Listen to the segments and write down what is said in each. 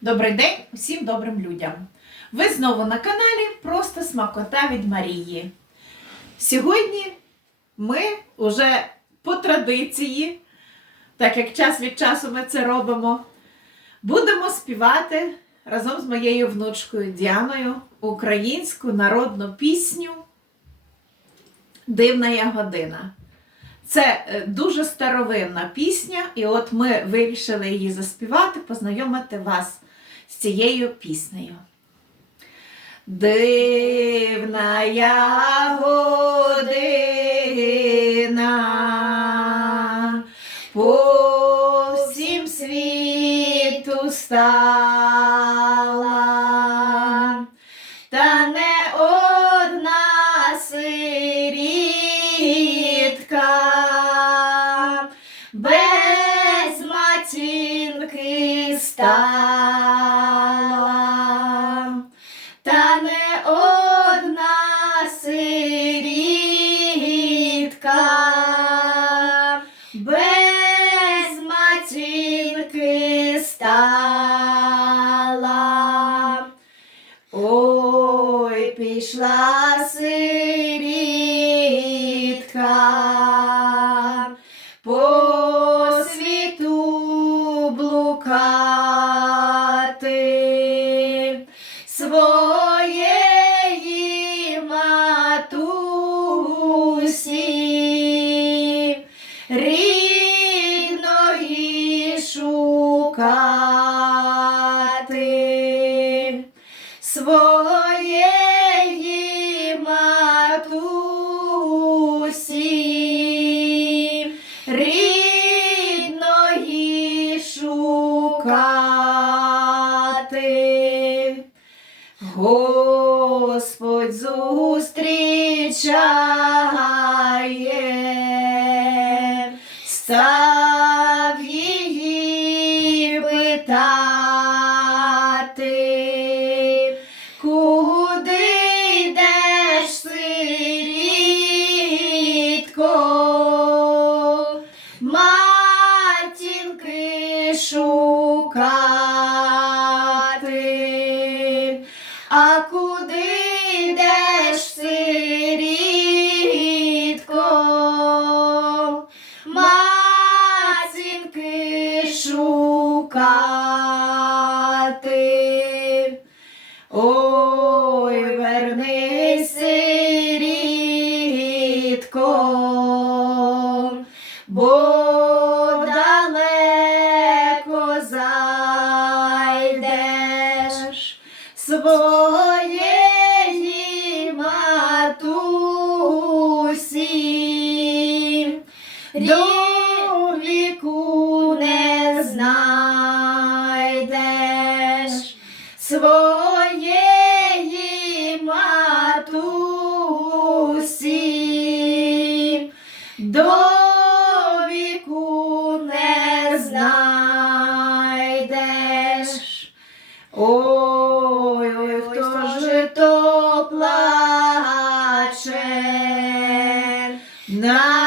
Добрий день усім добрим людям! Ви знову на каналі Просто Смакота від Марії. Сьогодні ми вже по традиції, так як час від часу ми це робимо, будемо співати разом з моєю внучкою Діаною українську народну пісню Дивна година. Це е, дуже старовинна пісня, і от ми вирішили її заспівати, познайомити вас з цією піснею. Дивна година по всім світу стала, та не одна сирітка. Без матінки пішла матусі А куди йдеш, своєї матусі, до віку не знайдеш своєї матусі, до плаче на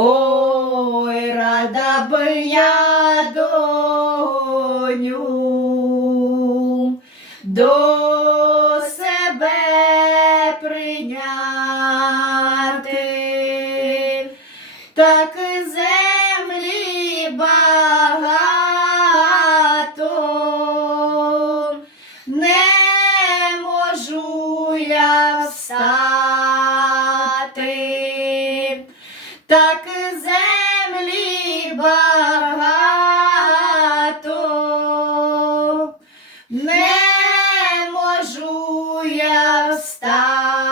Ой, рада би я доню до себе прийняти, так землі багато, не можу я встати, я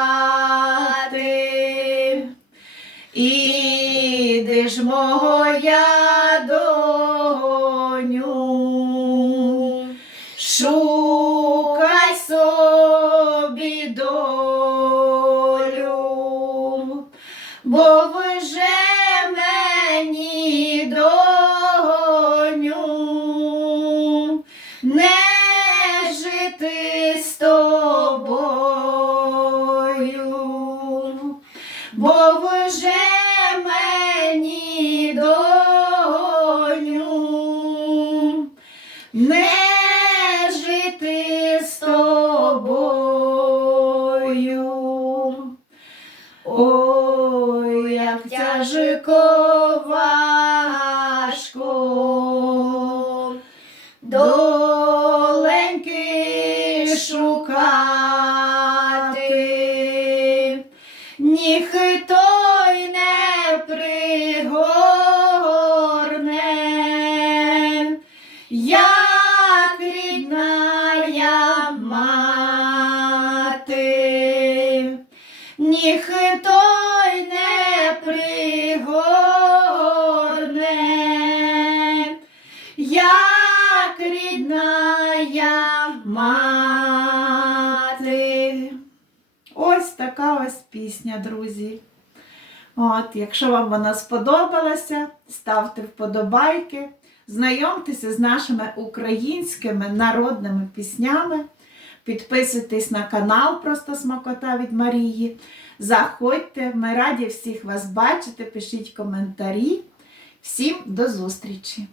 іди ж моя доню, шукай собі долю, важко. Доленьки шукати, ніхто й не пригорне, як рідна я мати, ніхто як рідна я мати. Ось така ось пісня, друзі. От, якщо вам вона сподобалася, ставте вподобайки, знайомтеся з нашими українськими народними піснями, підписуйтесь на канал Просто Смакота від Марії. Заходьте, ми раді всіх вас бачити, пишіть коментарі. Всім до зустрічі!